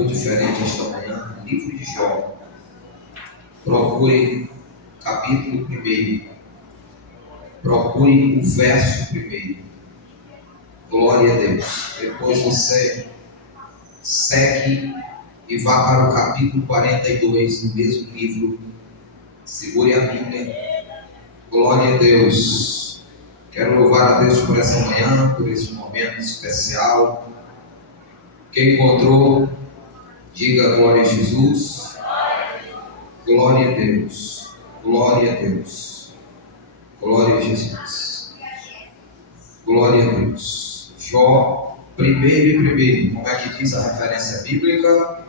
pouco diferente esta manhã, no livro de Jó. Procure o capítulo 1. Procure o verso 1. Glória a Deus. Depois você segue e vá para o capítulo 42 do mesmo livro. Segure a Bíblia. Glória a Deus. Quero louvar a Deus por essa manhã, por esse momento especial. Quem encontrou, diga glória a Jesus. Glória a Deus. Glória a Deus. Glória a Jesus. Glória a Deus. Jó, 1. Como é que diz a referência bíblica?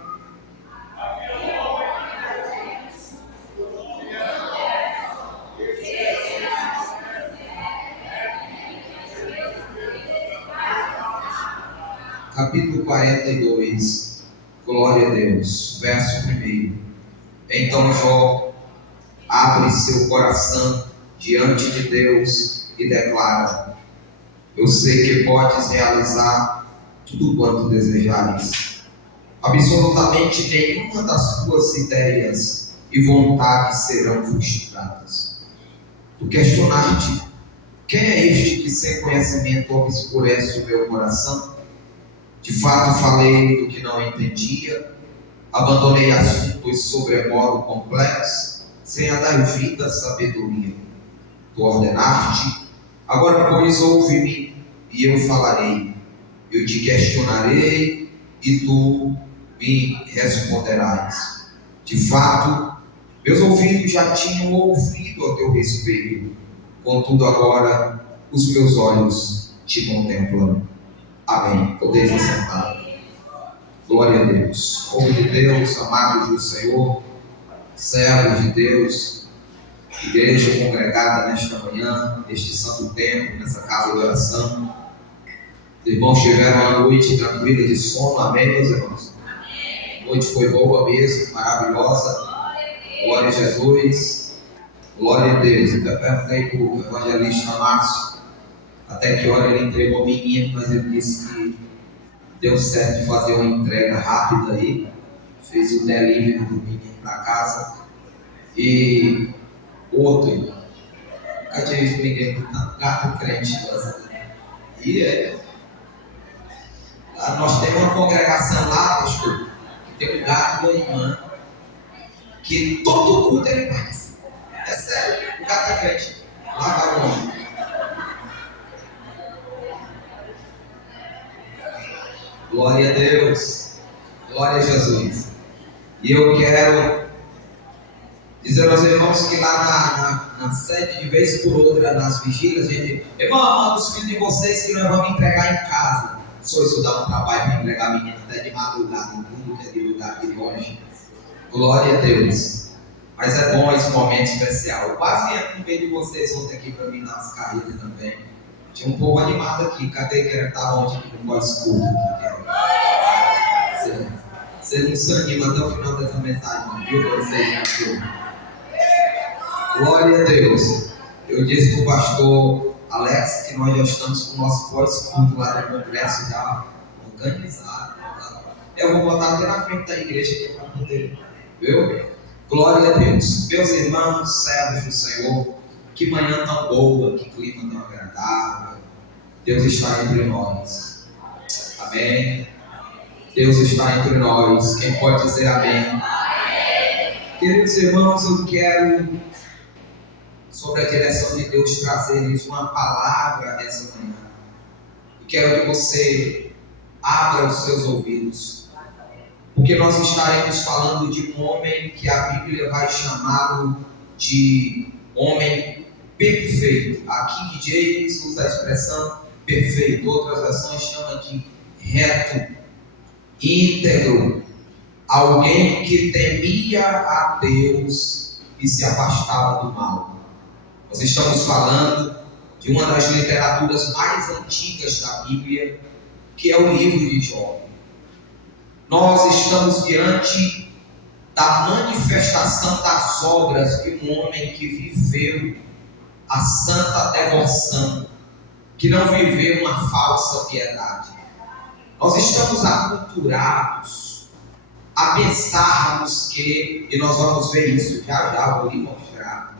Capítulo 42, glória a Deus, verso 1. Então Jó abre seu coração diante de Deus e declara: eu sei que podes realizar tudo quanto desejares. Absolutamente nenhuma das tuas ideias e vontades serão frustradas. Tu questionaste: quem é este que sem conhecimento obscurece o meu coração? De fato falei do que não entendia, abandonei assuntos sobremodo complexos, sem a dar vida à sabedoria. Tu ordenaste, agora pois ouve-me, e eu falarei. Eu te questionarei, e tu me responderás. De fato, meus ouvidos já tinham ouvido a teu respeito, contudo agora os meus olhos te contemplam. Amém. Podeis assentar. Glória a Deus. Povo de Deus, amados do Senhor, servos de Deus, igreja congregada nesta manhã, neste santo tempo, nessa casa de oração. Os irmãos tiveram uma noite tranquila de sono, amém, meus irmãos? A noite foi boa mesmo, maravilhosa. Glória a Jesus. Glória a Deus. Então, perguntei para o evangelista Márcio até que hora ele entregou o menino, mas ele disse que deu certo de fazer uma entrega rápida aí, fez o delivery do menino para casa. E outro, cadê esse menino? Gato crente. E nós temos uma congregação lá, pastor, que tem um gato da irmã, que todo culto ele participa. É sério, o gato é crente. Lá vai o homem. Glória a Deus, glória a Jesus. E eu quero dizer aos irmãos que lá na sede, de vez por outra, nas vigílias, a gente, irmão, manda os filhos de vocês que nós vamos entregar em casa. Só isso dá um trabalho para entregar menino até de madrugada, em tudo que é de lugar de longe. Glória a Deus. Mas é bom esse momento especial. Eu quase entro no meio de vocês ontem aqui para mim nas carreiras também. Tinha um povo animado aqui. Cadê que está onde aqui no pós-escuro? Você não se anima até o final dessa mensagem, viu? Você, glória a Deus. Eu disse para o pastor Alex que nós já estamos com o nosso pós-culto lá no congresso já organizado. Eu vou botar até na frente da igreja aqui para poder, viu? Glória a Deus. Meus irmãos, servos do Senhor, que manhã tão boa, que clima tão agradável. Deus está entre nós. Amém. Deus está entre nós. Quem pode dizer amém? Amém. Queridos irmãos, eu quero, sobre a direção de Deus, trazer-lhes uma palavra nessa manhã. E quero que você abra os seus ouvidos, porque nós estaremos falando de um homem que a Bíblia vai chamá-lo de homem perfeito. Aqui King James usa a expressão perfeito, outras versões chamam de reto, íntegro, alguém que temia a Deus e se afastava do mal. Nós estamos falando de uma das literaturas mais antigas da Bíblia, que é o livro de Jó. Nós estamos diante da manifestação das obras de um homem que viveu a santa devoção, que não viveu uma falsa piedade. Nós estamos aculturados a pensarmos que, e nós vamos ver isso já, vou lhe mostrar,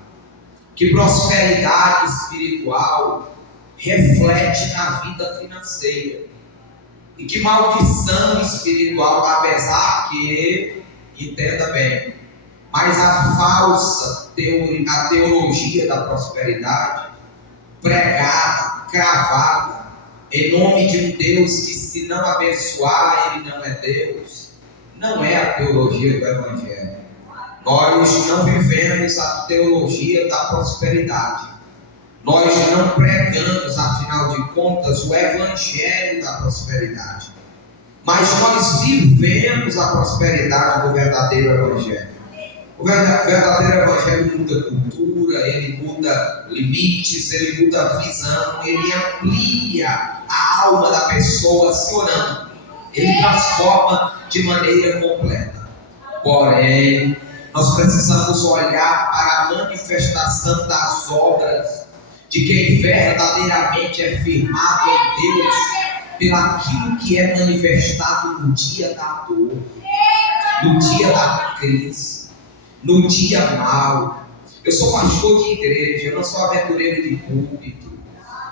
que prosperidade espiritual reflete na vida financeira, e que maldição espiritual, apesar que, entenda bem, mas a falsa a teologia da prosperidade, pregada, cravada, em nome de um Deus que, se não abençoar, ele não é Deus, não é a teologia do Evangelho. Nós não vivemos a teologia da prosperidade. Nós não pregamos, afinal de contas, o Evangelho da prosperidade. Mas nós vivemos a prosperidade do verdadeiro Evangelho. O verdadeiro Evangelho muda cultura, ele muda limites, ele muda visão, ele amplia a alma da pessoa, se orando. Ele transforma de maneira completa. Porém, nós precisamos olhar para a manifestação das obras de quem verdadeiramente é firmado em Deus pelaquilo que é manifestado no dia da dor, no dia da crise, no dia mau. Eu sou pastor de igreja, eu não sou aventureiro de púlpito,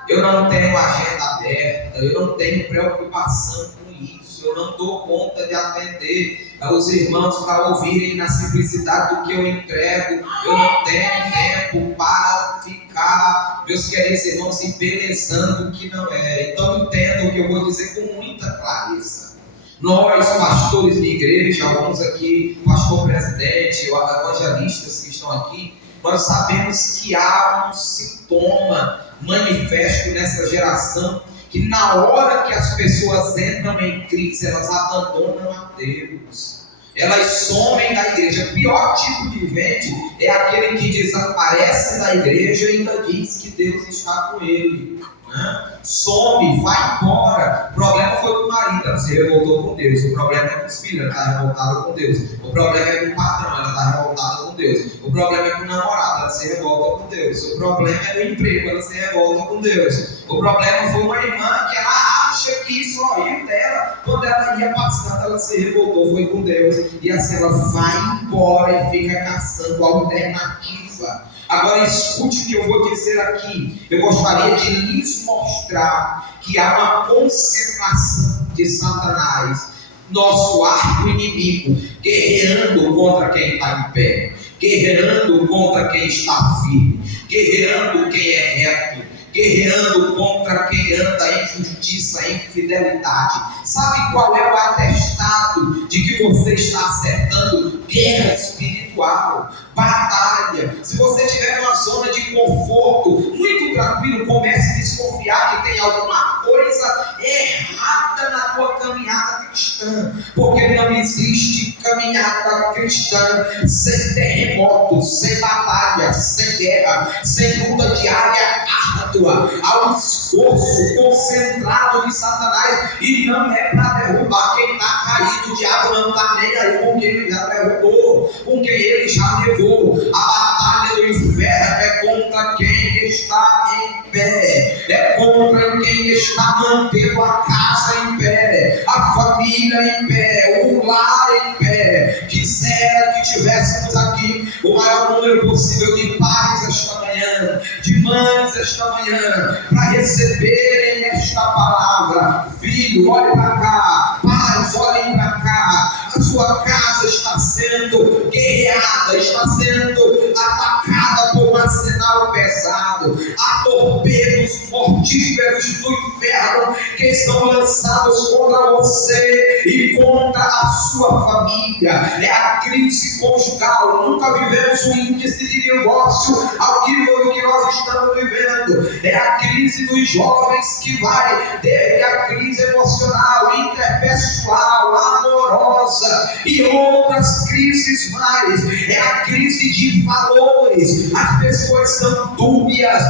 eu não tenho agenda aberta, eu não tenho preocupação com isso, eu não dou conta de atender os irmãos para ouvirem na simplicidade do que eu entrego, eu não tenho tempo para ficar, meus queridos irmãos, embelezando o que não é. Então entendam o que eu vou dizer com muita clareza. Nós, pastores de igreja, alguns aqui, pastor presidente, evangelistas que estão aqui, nós sabemos que há um sintoma manifesto nessa geração, que na hora que as pessoas entram em crise, elas abandonam a Deus, elas somem da igreja. O pior tipo de gente é aquele que desaparece da igreja e ainda diz que Deus está com ele, né? Some, vai embora. O problema foi com o marido, ela se revoltou com Deus. O problema é com os filhos, ela está revoltada com Deus. O problema é com o patrão, ela está revoltada com Deus. O problema é com o namorado, ela se revolta com Deus. O problema é no emprego, ela se revolta com Deus. O problema foi uma irmã que ela acha que sorriu dela, quando ela ia passando, ela se revoltou, foi com Deus. E assim ela vai embora e fica caçando alternativa. Agora escute o que eu vou dizer aqui. Eu gostaria de lhes mostrar que há uma concentração de Satanás, nosso arco inimigo, guerreando contra quem está em pé, guerreando contra quem está firme, guerreando quem é reto, guerreando contra quem anda em justiça, em fidelidade. Sabe qual é o atestado de que você está acertando? Guerra espiritual, batalha. Se você estiver numa zona de conforto, muito tranquilo, comece a desconfiar que tem alguma coisa errada na tua caminhada cristã, porque não existe caminhada cristã sem terremotos, sem batalha, sem guerra, sem luta diária árdua. Há um esforço concentrado de Satanás, e não é para derrubar quem está caído. O diabo não está nem aí com quem ele já derrubou, com quem ele já levou. A batalha do inferno é contra quem está em pé, é contra quem está mantendo a casa em pé, a família em pé, o lar em pé. Quisera que tivéssemos aqui o maior número possível de pais esta manhã, de mães esta manhã, para receberem esta palavra. Filho, olhe para cá. Pais, olhem para cá. A sua casa está sendo guerreada, está sendo atacada por um arsenal pesado. Há torpedos mortíferos do inferno que são lançados contra você e contra a sua família. É a crise conjugal. Nunca vivemos um índice de divórcio ao nível do que nós estamos vivendo. É a crise dos jovens, que vai desde a crise emocional, interpessoal, amorosa e outras crises mais. É a crise de valores. As pessoas são dúbias.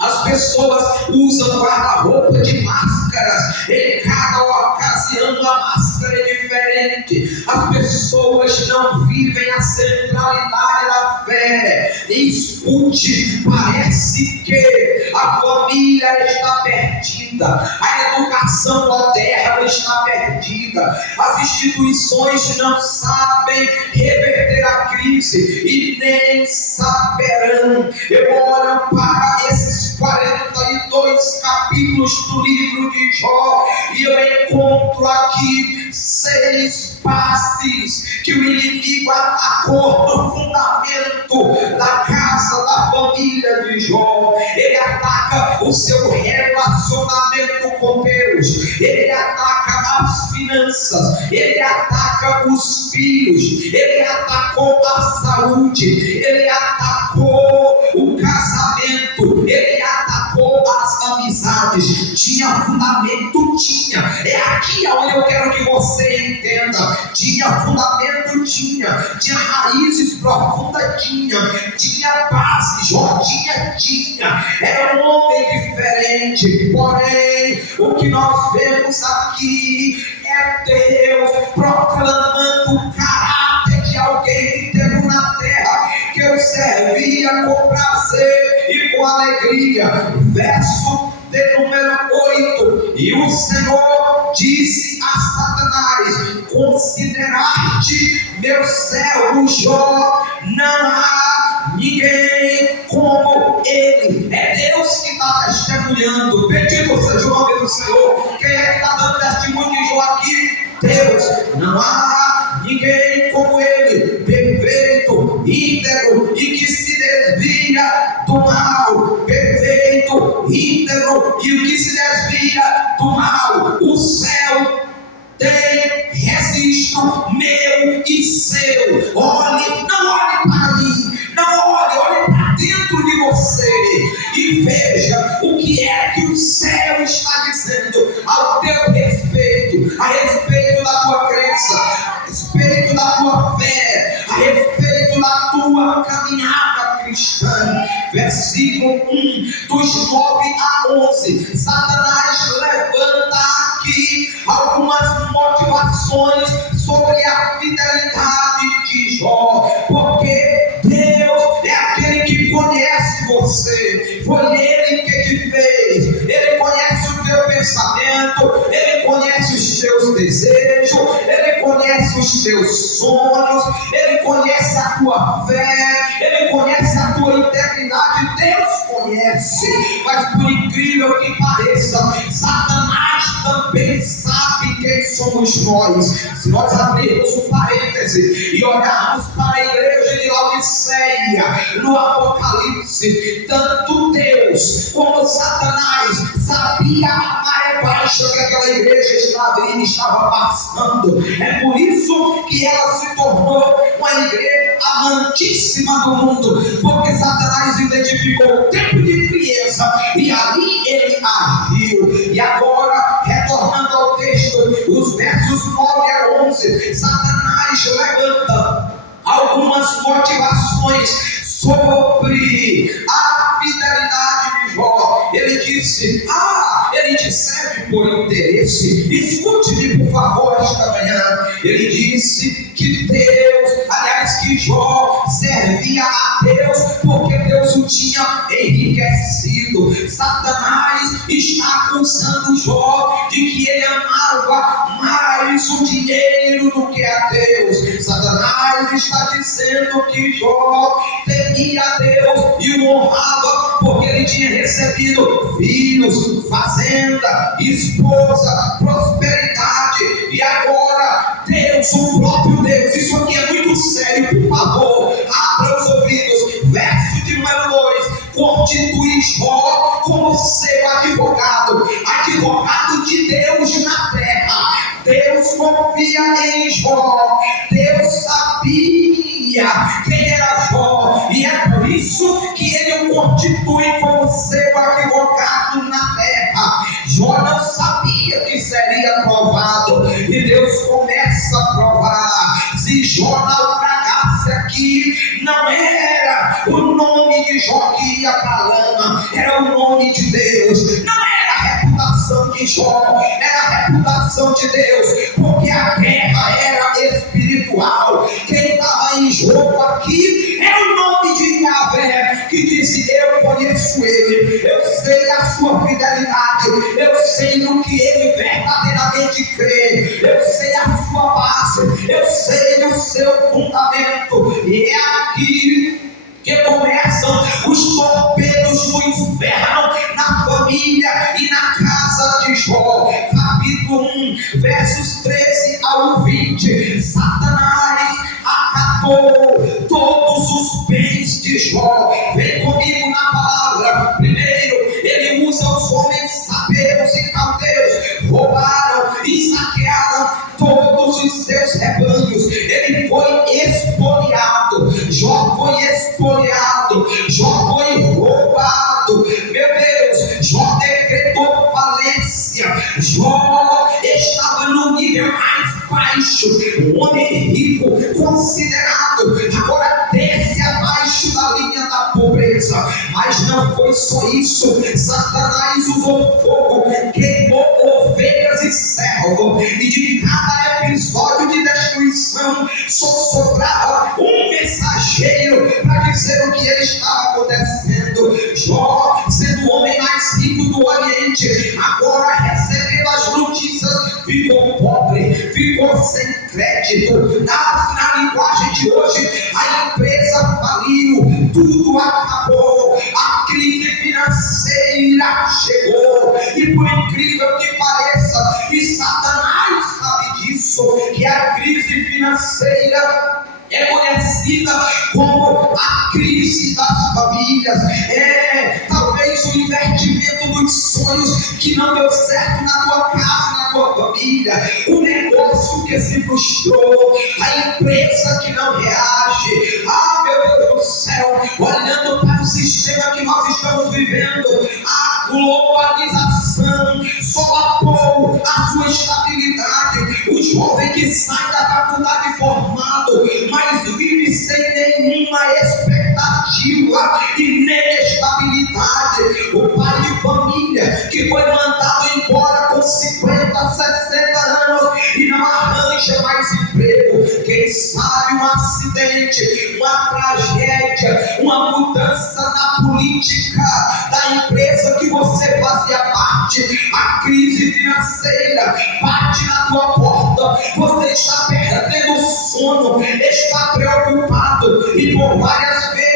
As pessoas usam guarda-roupa de máscaras. Em cada ocasião a máscara é diferente. As pessoas não vivem a centralidade da fé. Escute, parece que a família está perdida. perdida, a educação moderna está perdida, as instituições não sabem reverter a crise e nem saberão. Eu olho para esses 42 capítulos do livro de Jó e eu encontro aqui 6 passes que o inimigo atacou no fundamento da casa, da família de Jó. Ele ataca o seu relacionamento com Deus, ele ataca as finanças, ele ataca os filhos, ele atacou a saúde, ele atacou o casamento, ele atacou as amizades. Tinha fundamento? Tinha. É aqui onde eu quero que você entenda. Tinha fundamento? Tinha raízes profundas? Tinha base. Jó tinha. Era um homem diferente. Porém, o que nós vemos aqui é Deus proclamando o caráter de alguém íntegro na terra, que eu servia com prazer e com alegria. Verso de número 8: e o Senhor disse a Satanás: consideraste meu servo Jó, não há ninguém como ele. É Deus que está testemunhando. Bendito seja o nome do Senhor. Quem é que está dando testemunho de Jó aqui? Deus. Não há ninguém como ele, perfeito, íntegro e que se desvia do mal. Perfeito, íntegro e o que se desvia do mal. O céu tem registro meu e seu. Olhe, não olhe para mim, não olhe para dentro de você e veja o que é que o céu está dizendo ao teu respeito, a respeito da tua crença, a respeito da tua fé, a respeito da tua caminhada cristã. Versículo 1, dos 9 a 11, Satanás levanta aqui algumas motivações sobre a fidelidade de Jó, porque Deus é aquele que conhece você, foi Ele que te fez, Ele conhece o teu pensamento, Ele conhece os teus desejos, Ele conhece os teus sonhos, Ele conhece a tua fé, Ele conhece a tua integridade. Deus conhece, mas por incrível que pareça, Satanás também sabe quem somos nós. Se nós abrirmos um parêntese e olharmos para a igreja de Laodiceia no Apocalipse, tanto Deus como Satanás sabia a maré baixa que aquela igreja estava passando. É por isso que ela se tornou uma igreja amantíssima do mundo, porque Satanás identificou o tempo de frieza e ali ele agiu. E agora, retornando ao texto, os versos 9 a 11, Satanás levanta algumas motivações sobre a fidelidade de Jó. Ele disse: ele te serve por interesse. Escute-me por favor esta manhã. Ele disse que que Jó servia a Deus porque Deus o tinha enriquecido. Satanás está acusando Jó de que ele amava mais o dinheiro do que a Deus. Satanás está dizendo que Jó temia a Deus e o honrava porque ele tinha recebido filhos, fazenda, esposa, prosperidade. E agora Deus, o próprio Deus, isso aqui é muito sério, por favor, abra os ouvidos. Verso de número 2: constitui Jó como seu advogado de Deus na terra. Deus confia em Jó, Deus sabia quem era Jó, e é por isso que ele o constitui como seu advogado na terra. Jó não sabia que seria provado, e Deus começa a provar. Se Jó naufragasse aqui, não era o nome de Jó que ia para a lama, era o nome de Deus. Não era a reputação de Jó, era a reputação de Deus, porque a guerra era espiritual. Quem estava em jogo aqui é o nome de Yahvé, que disse: eu conheço ele, eu sei a sua fidelidade, eu crer, eu sei a sua base, eu sei o seu fundamento, e é aqui que começam os torpedos do inferno na família e na casa de Jó. Capítulo 1, versos 13 ao 20. Satanás acatou todos os bens de Jó. Vem comigo na palavra. Primeiro, ele usa os homens sabeus e caldeus, roubaram e saquearam todos os seus rebanhos. Ele foi expoliado. Jó foi expoliado. Jó foi roubado. Meu Deus, Jó decretou falência. Jó estava no nível mais baixo. Um homem rico, considerado, agora desce abaixo da linha da pobreza. Mas não foi só isso. Satanás usou fogo, queimou ovelhas e servos, e de cada episódio de destruição só sobrava um mensageiro para dizer o que estava acontecendo. Jó, sendo o homem mais rico do Oriente, agora recebendo as notícias, ficou pobre, ficou sem crédito. Na linguagem de hoje, a empresa faliu, tudo acabou, a crise financeira chegou. E por incrível que pareça, e Satanás sabe disso, que a crise financeira é conhecida como a crise das famílias. Talvez o investimento dos sonhos que não deu certo na tua casa, na tua família, o negócio que se frustrou, a empresa que não reage. Meu Deus do céu, olhando para o sistema que nós estamos vivendo, a globalização solapou a sua estabilidade. O jovem que sai da faculdade formado, mas vive sem nenhuma expectativa e nem estabilidade. O pai de família que foi mandado embora com 50, 60 anos e não arranja mais emprego. Quem sabe um acidente, uma tragédia, uma mudança na política da empresa que você fazia parte, a crise financeira bate na tua porta. Você está perdendo o sono, está preocupado, e por várias vezes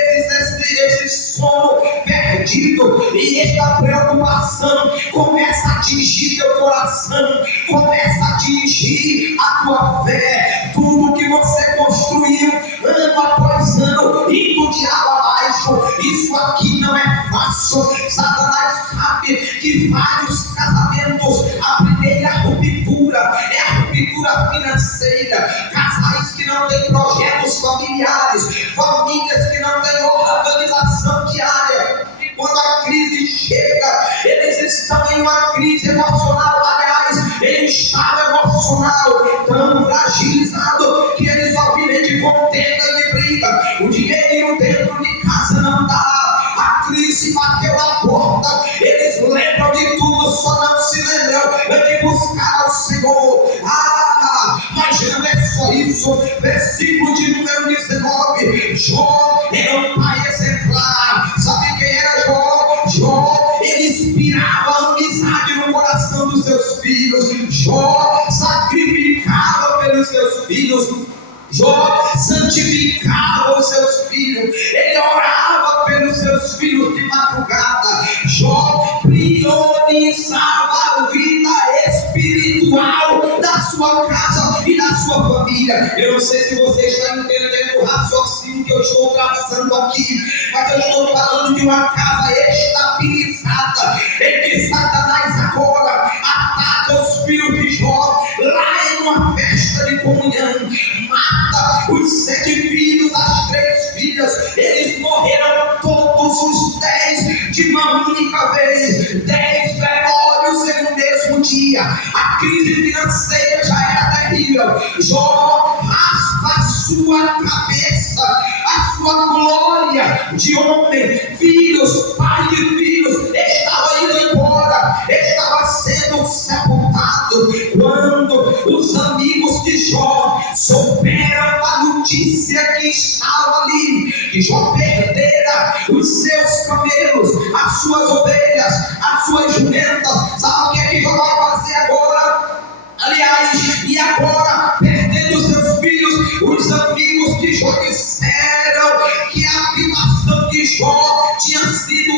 esse sono perdido e esta preocupação começa a atingir teu coração, começa a atingir a tua fé. Tudo que você construiu ano após ano, indo de água abaixo, isso aqui não é fácil. Satanás sabe que vários casamentos, a primeira ruptura é a ruptura financeira. Casais que não têm projetos familiares, famílias que não têm organização diária. E quando a crise chega, eles estão em uma crise emocional. Aliás, em estado emocional tão fragilizado que eles só vivem de contenda e de briga. O dinheiro dentro de casa não dá. A crise bateu na porta. Eles lembram de tudo, só não se lembram de buscar ao Senhor. Mas não é só isso. Versículo de número 19. Jó era um pai exemplar. Sabe quem era Jó? Jó, ele inspirava amizade no coração dos seus filhos. Jó sacrificava pelos seus filhos. Jó santificava os seus filhos. Ele orava pelos seus filhos de madrugada. Jó priorizava a vida espiritual da sua casa e da sua família. Eu não sei se você está entendendo o raciocínio que eu estou traçando aqui, mas eu estou falando de uma casa estabilizada, em que Satanás agora ataca os filhos de Jó lá em uma festa de comunhão, mata os 7 filhos, as 3 filhas. Eles morreram todos os 10 de uma única vez, 10 velórios em um mesmo dia. A crise financeira já era terrível. Jó raspa a sua cabeça, a sua glória de homem, filhos, pai de filhos, estava indo embora, estava sendo sepultado. Quando os amigos de Jó souberam a notícia que estava ali, que Jó perdera os seus camelos, as suas ovelhas, as suas jumentas, sabe o que é que Jó vai fazer agora? Aliás, e agora, perdendo seus filhos, os amigos de Jó disseram que a habitação de Jó tinha sido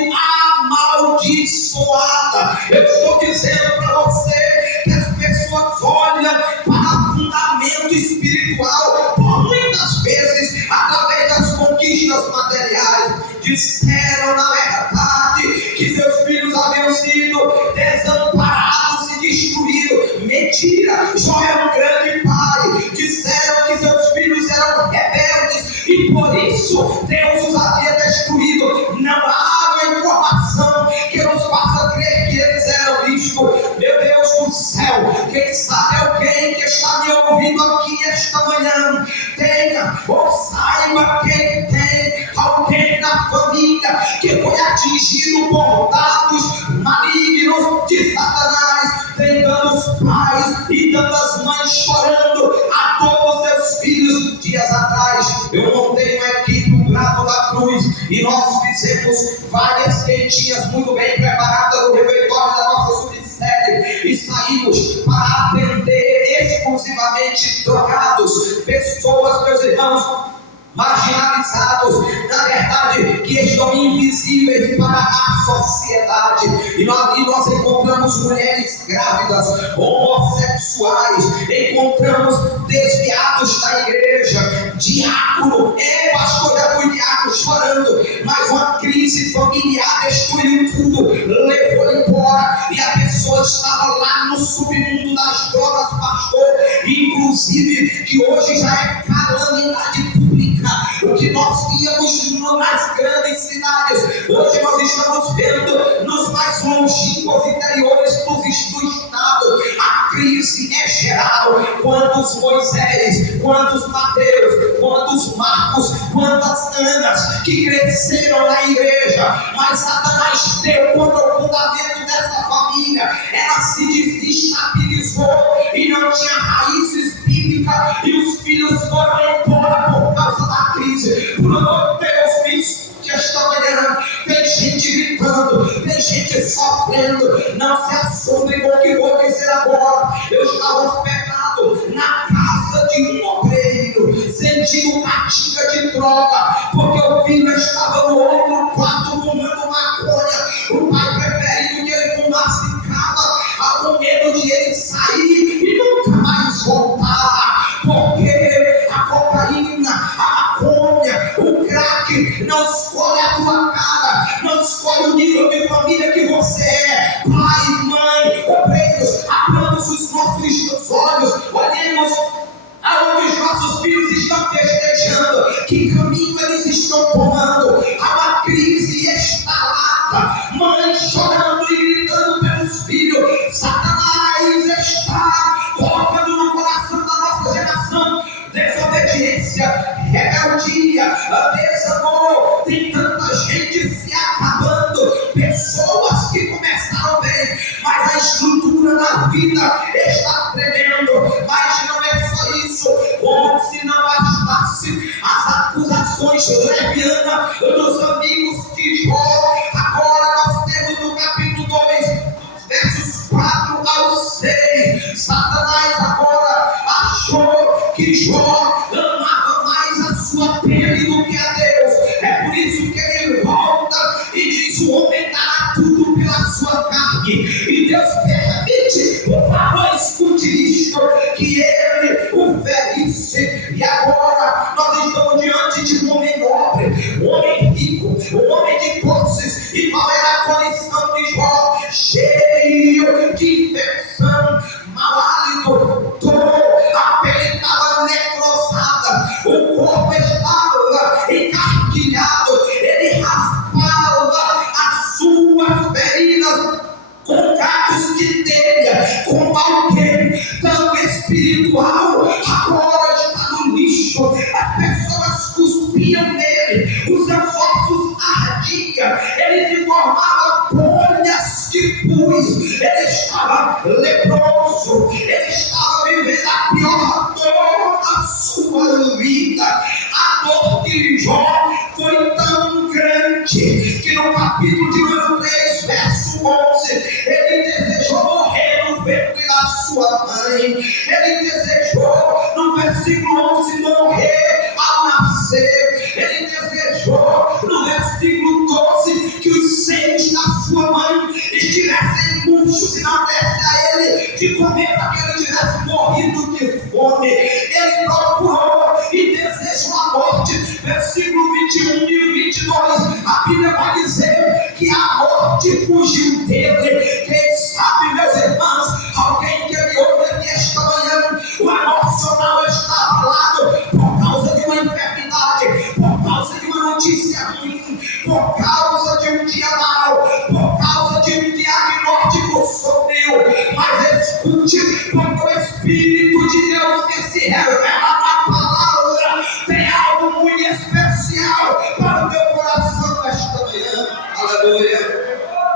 amaldiçoada. Eu estou dizendo para você que as pessoas olham para fundamento espiritual, por muitas vezes, através das conquistas materiais. Disseram, na verdade, que seus filhos haviam sido desamparados e destruídos. Mentira! Jó era um grande pai. Disseram que seus filhos eram rebeldes e por isso Deus os havia destruído. Não há uma informação que nos faça crer que eles eram risco. Meu Deus do céu, quem sabe alguém que está me ouvindo aqui esta manhã tenha ou saiba quem tem alguém na família que foi atingido por dados malignos de Satanás, tem tantos pais e tantas mães chorando a todos seus filhos. Dias atrás eu montei uma equipe no Prato da Cruz e nós fizemos várias quentinhas muito bem preparadas no refeitório da nossa subsede e saímos para atender exclusivamente drogados, pessoas, meus irmãos, marginalizados, na verdade, que estão invisíveis para a sociedade. E nós encontramos mulheres grávidas, homossexuais, encontramos desviados da igreja, diácono, pastor, já fui diácono chorando, mas uma crise familiar destruiu tudo, levou embora, e a pessoa estava lá no submundo das drogas, pastor, inclusive que hoje já é calamidade pública. O que nós víamos nas grandes cidades, hoje nós estamos vendo nos mais longínquos interiores do estado. A crise é geral. Quantos Moisés, quantos Mateus, quantos Marcos, quantas Anas que cresceram na igreja, mas Satanás deu contra o fundamento dessa família, ela se desestabilizou e não tinha raízes bíblicas, e os filhos foram embora por causa da crise. Por amor de Deus, me escute esta manhã. Tem gente gritando, tem gente sofrendo. Não se assustem com o que vou dizer agora. Eu estava hospedado na casa de um obreiro, sentindo catinga de droga, porque o filho estava no outro quarto fumando maconha. O pai preferindo que ele fumasse em casa, com medo de ele sair e nunca mais voltar, porque a cocaína, a maconha, o crack não escolhe a tua cara, não escolhe o nível de família que você é. Pai, mãe, obreiros, abramos os nossos olhos, olhemos aonde os nossos filhos estão festejando, que caminho eles estão tomando. Há uma crise instalada, mãe chorando e gritando pelos filhos. Satanás está colocando no coração da nossa geração desobediência, rebeldia, desamor. Tem tanta gente se acabando, pessoas que começaram bem, mas a estrutura da vida está tremendo. Mas não é só isso, como se não bastasse as acusações levianas dos amigos de Jó. Agora nós temos no capítulo 2, versos 4 ao 6, Satanás agora achou que Jó amava mais a sua pele do que a Deus. É por isso que ele volta e diz: o homem dará tudo pela sua carne. E Deus permite, por favor, escute isto, que ele o ferisse. E agora nós estamos diante de um homem nobre, um homem rico, um homem de posses. E qual era a condição de Jó? Cheio de infecção, mau hálito, dor, a pele estava necrosada, o corpo estava encarquilhado, ele raspava as suas feridas com cacos de telha, com alguém tão espiritual, agora está no lixo. As pessoas cuspiam nele, os seus ossos ardiam, ele se formava bolhas de pus, ele estava leproso, ele estava vivendo a pior dor da sua vida. A dor de Jó foi tão grande que no capítulo de número 3, verso 11, ele desejou morrer no ventre da sua sua mãe. Ele desejou, no versículo 11, morrer ao nascer. Ele desejou, no versículo 12, que os seios da sua mãe estivessem murchos e não desse a ele de comer para que ele tivesse morrido de fome. Ele procurou e desejou a morte. Versículo 21 e 22, a Bíblia vai dizer que a morte fugiu dele. Quem sabe, meus irmãos, alguém que me ouve nesta manhã, o emocional está abalado por causa de uma enfermidade, por causa de uma notícia ruim, por causa de um dia mau, por causa de um diagnóstico sombrio. Mas escute, quando o Espírito de Deus que se revela na palavra tem algo muito especial para o teu coração nesta manhã. Aleluia,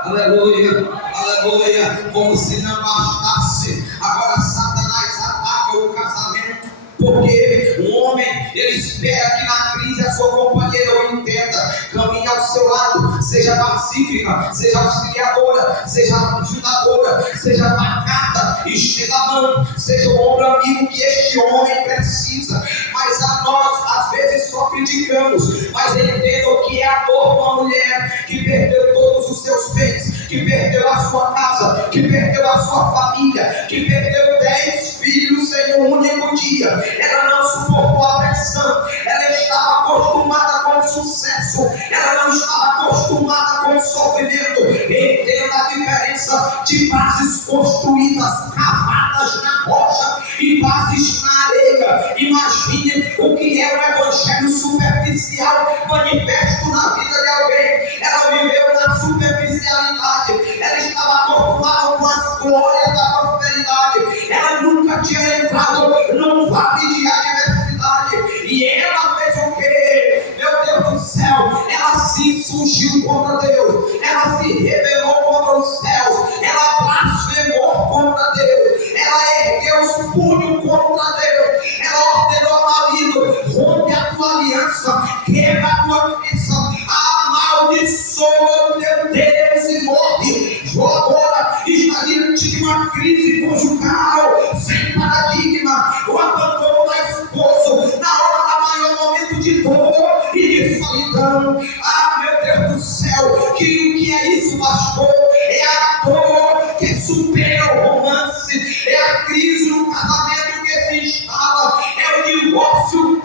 aleluia, aleluia. Como se não bastasse, agora Satanás ataca o casamento, porque o homem, ele espera que na crise a sua companheira o entenda, caminhe ao seu lado, seja pacífica, seja auxiliadora, seja ajudadora, seja pacata, estenda a mão, seja o ombro amigo que este homem precisa. Mas a nós, às vezes, só criticamos, mas entenda o que é a dor de uma mulher que perdeu todos os seus bens, que perdeu a sua casa, que perdeu a sua família, que perdeu 10 filhos em um único dia. Ela não suportou a pressão, ela estava acostumada com o sucesso, ela não estava acostumada com o sofrimento. Entenda a diferença de bases construídas, cavadas na rocha e bases na areia. Imagine o que é um evangelho superficial manifesto na vida de alguém. Ela viveu na superficialidade, ela estava acostumada com as glórias da prosperidade, ela nunca tinha entrado num vale de adversidade. E ela fez o quê? Meu Deus do céu, ela se insurgiu contra Deus, ela se rebelou contra os céus, ela blasfemou contra Deus, ela ergueu os punhos contra Deus, ela ordenou ao marido: rompe a tua aliança, quebra a tua bênção, amaldiçoa o teu Deus e morre. Jó agora está diante de uma crise conjugal sem paradigma, o abandono da esposa na hora da maior momento de dor e de solidão. Ah, meu Deus do céu, que o que é isso, pastor? É a dor que supera o romance, é a crise no casamento que se instala, é o divórcio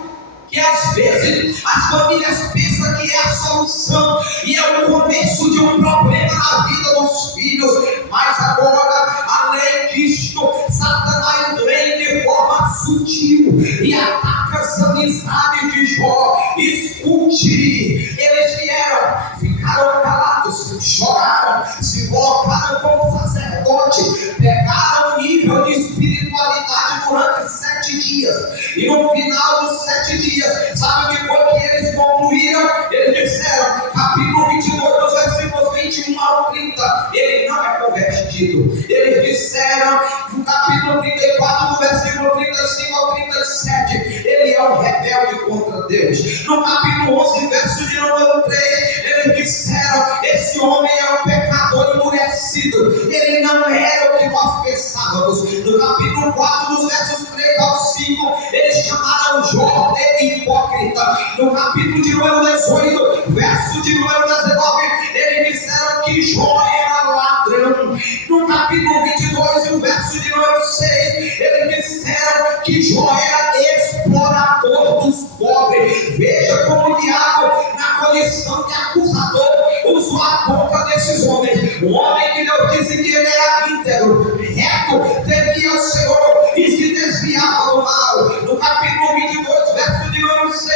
que às vezes as famílias pensam que é a solução e é o começo de um problema na vida dos filhos. Mas agora, além disto, Satanás vem de forma sutil e ataca as amizades de Jó. Escute, eles vieram, ficaram calados, choraram, se colocaram como sacerdote, pegaram o nível de espiritualidade durante 7 dias, e no final dos 7 dias, sabe o que foi que eles concluíram? Eles disseram, capítulo 22, dos versículos 21 ao 30, ele não é convertido. Eles disseram, no capítulo 34, do versículo 35 ao 37, ele é um rebelde contra Deus. No capítulo 11, verso de número 3, eles disseram, esse homem é um pecador endurecido, ele não era o que nós pensávamos. No capítulo 4, dos versos 3 ao 5, eles chamaram Jó de hipócrita. No capítulo de número 18, verso de número 19, eles disseram que Jó era ladrão. No capítulo 22, o verso de número 6, eles disseram que Jó era explorador dos pobres. Veja como o diabo, na condição de acusador, usou a boca desses homens. O homem que Deus disse que ele era íntegro, reto, temia o Senhor e se desviava do mal. No capítulo 22, verso de número 6,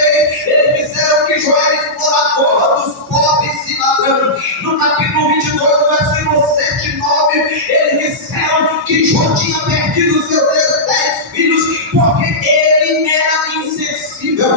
eles disseram que Jó era explorador dos pobres e ladrão. No capítulo 22, versículo 7 e 9, eles disseram que Jó tinha perdido seus 10 filhos porque ele era insensível.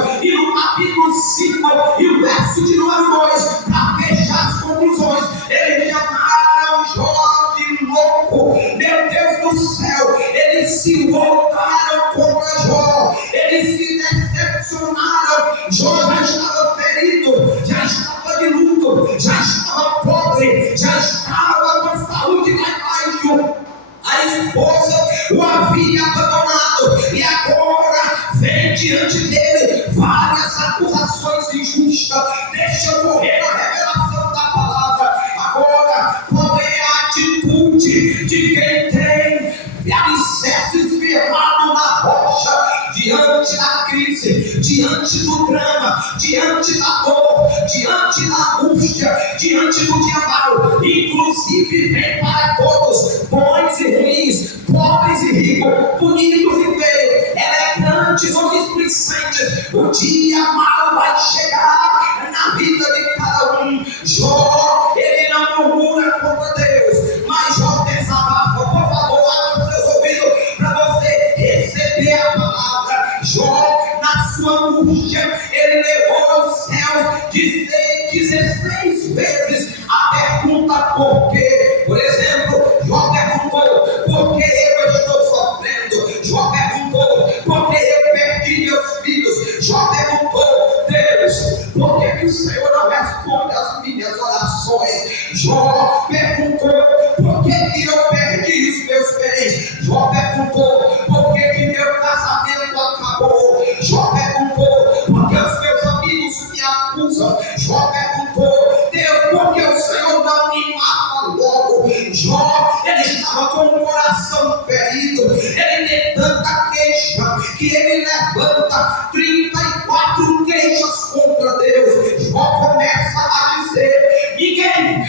você, diante do drama, diante da dor, diante da angústia, diante do dia mau. Inclusive vem para todos, bons e ruins, pobres e ricos, bonitos e feios, elegantes ou displicentes. O dia mau vai chegar na vida de cada um. Jó, ele não murmura contra Deus, mas Jó desabafa. Por favor, abra os seus ouvidos para você receber a palavra. Jó, na sua angústia, ele levou aos céus 16 vezes a pergunta por quê. Por exemplo, Jó perguntou: por que eu estou sofrendo? Jó perguntou: por que eu perdi meus filhos? Jó perguntou: Deus, por que o Senhor não responde às minhas orações? Jó perguntou: por que eu perdi os meus bens? Jó perguntou: por que meu casamento acabou? Jó perguntou: por que os meus amigos me acusam? Jó perguntou: Deus, por que o Senhor não me mata logo? Jó, ele estava com o coração ferido, ele tem tanta queixa que ele levanta 34 queixas contra Deus. Jó começa a dizer: ninguém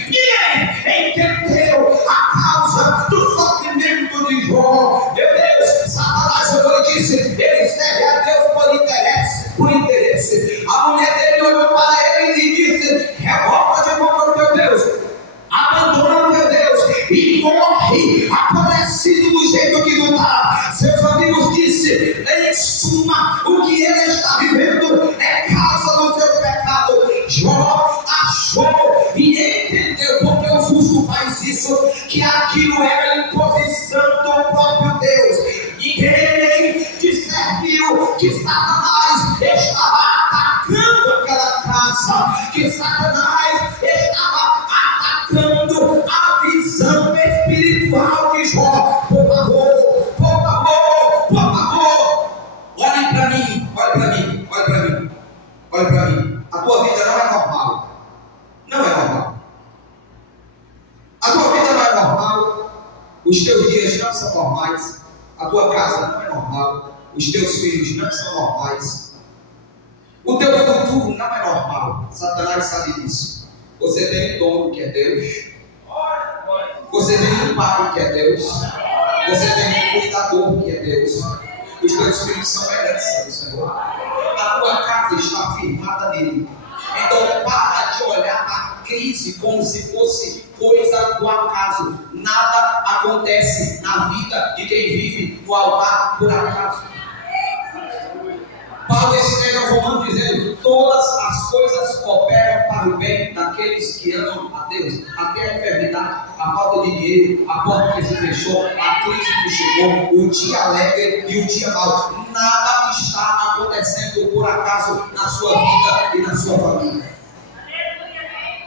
entendeu a causa do sofrimento de Jó. Meu Deus, Satanás olhou e disse: ele serve a Deus por interesse. A mulher dele olhou para ele e disse: revolta-te contra o teu Deus, abandona o teu Deus e morre aborrecido do jeito que tu está. Seus amigos disse: em suma, o que ele está vivendo é causa do seu pecado. Jó achou e entendeu porque o justo faz isso, que aquilo era imposição do próprio Deus. Ninguém discerniu que Satanás estava atacando aquela casa, que Satanás estava atacando a visão espiritual de Jó. Por favor, olhem para mim, olhe para mim. A tua vida não é normal. Não é normal. A tua vida não é normal. Os teus dias não são normais. A tua casa não é normal. Os teus filhos não são normais. O teu futuro não é normal. Satanás sabe disso. Você tem um dono que é Deus. Você tem um pai que é Deus. Você tem um cuidador que é Deus. Os teus filhos são herança do Senhor. A tua casa está firmada nele. Então para de olhar a crise como se fosse coisa do acaso. Nada acontece na vida de quem vive no altar por acaso. Paulo escreve aos Romanos dizendo: todas as coisas cooperam para o bem daqueles que amam a Deus. Até a enfermidade, a falta de dinheiro, a porta que se fechou, a crise que chegou, o dia alegre e o dia mau. Nada está acontecendo por acaso na sua vida e na sua família.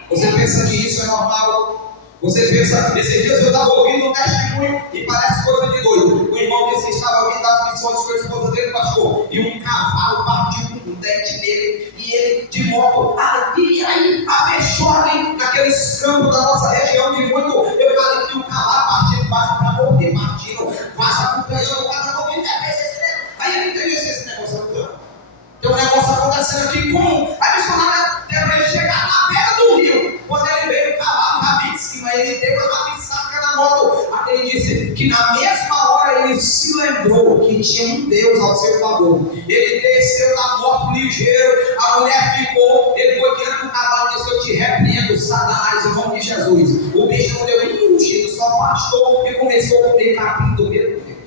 Você pensa que isso é normal? Você pensa, esses dias eu estava ouvindo um testemunho e parece coisa de doido. O irmão disse que estava ouvindo as missões com a esposa dele, pastor, e um cavalo partiu com um dente nele, e ele de moto, e aí avexou ali naqueles campos da nossa região de muito eucalipto, um cavalo partindo quase para morrer, quase acompanhando, quase morrendo. Aí ele entendeu esse negócio acontecendo. Tem um negócio acontecendo aqui comum. A missionária deve chegar na beira do rio. Quando ele veio, o cavalo rabinho em cima, ele deu uma rabissaca na moto. Até ele disse que na mesma hora ele se lembrou que tinha um Deus ao seu favor. Ele desceu da moto ligeiro, a mulher ficou, ele foi diante do cavalo e disse: eu te repreendo, Satanás, em nome de Jesus. O bicho não deu nenhum rugido, só pastou e começou a comer capim do mesmo tempo.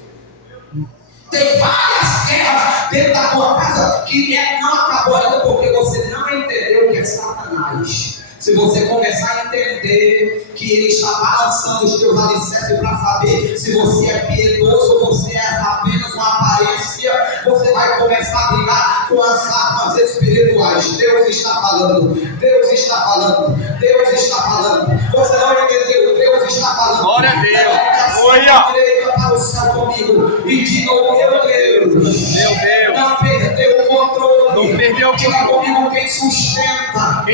Tem várias guerras dentro da tua casa que não acabou ainda porque você não entendeu o que é Satanás. Se você começar a entender que ele está balançando os teus alicerces para saber se você é piedoso ou você é apenas uma aparência, você vai começar a brigar com as armas espirituais. Deus está falando, Deus está falando, Deus está falando. Você não entendeu, Deus está falando. Glória a Deus. Olha para o céu comigo e diga: oh, meu Deus, não perdeu o controle. Não perdeu o controle. Diga comigo: quem sustenta. A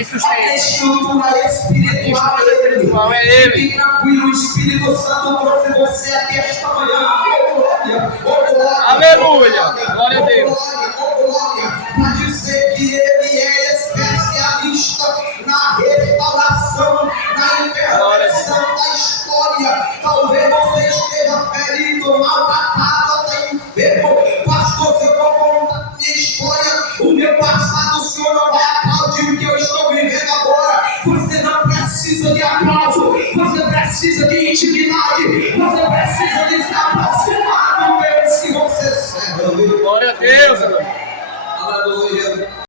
estrutura espiritual é Ele. Fique tranquilo, o Espírito Santo trouxe você aqui esta manhã. Oh, glória. Aleluia. Glória a Deus. Glória, para dizer que Ele é especialista na restauração, na intervenção da história. Talvez você esteja ferido, maltratado, até enfermo. Pastor, se eu vou contar minha história, o meu passado, o Senhor não vai aplaudir o que eu estou vivendo agora. Você não precisa de aplauso, você precisa de intimidade, você precisa de se aproximar do Deus que você serve. Glória a Deus. Aleluia.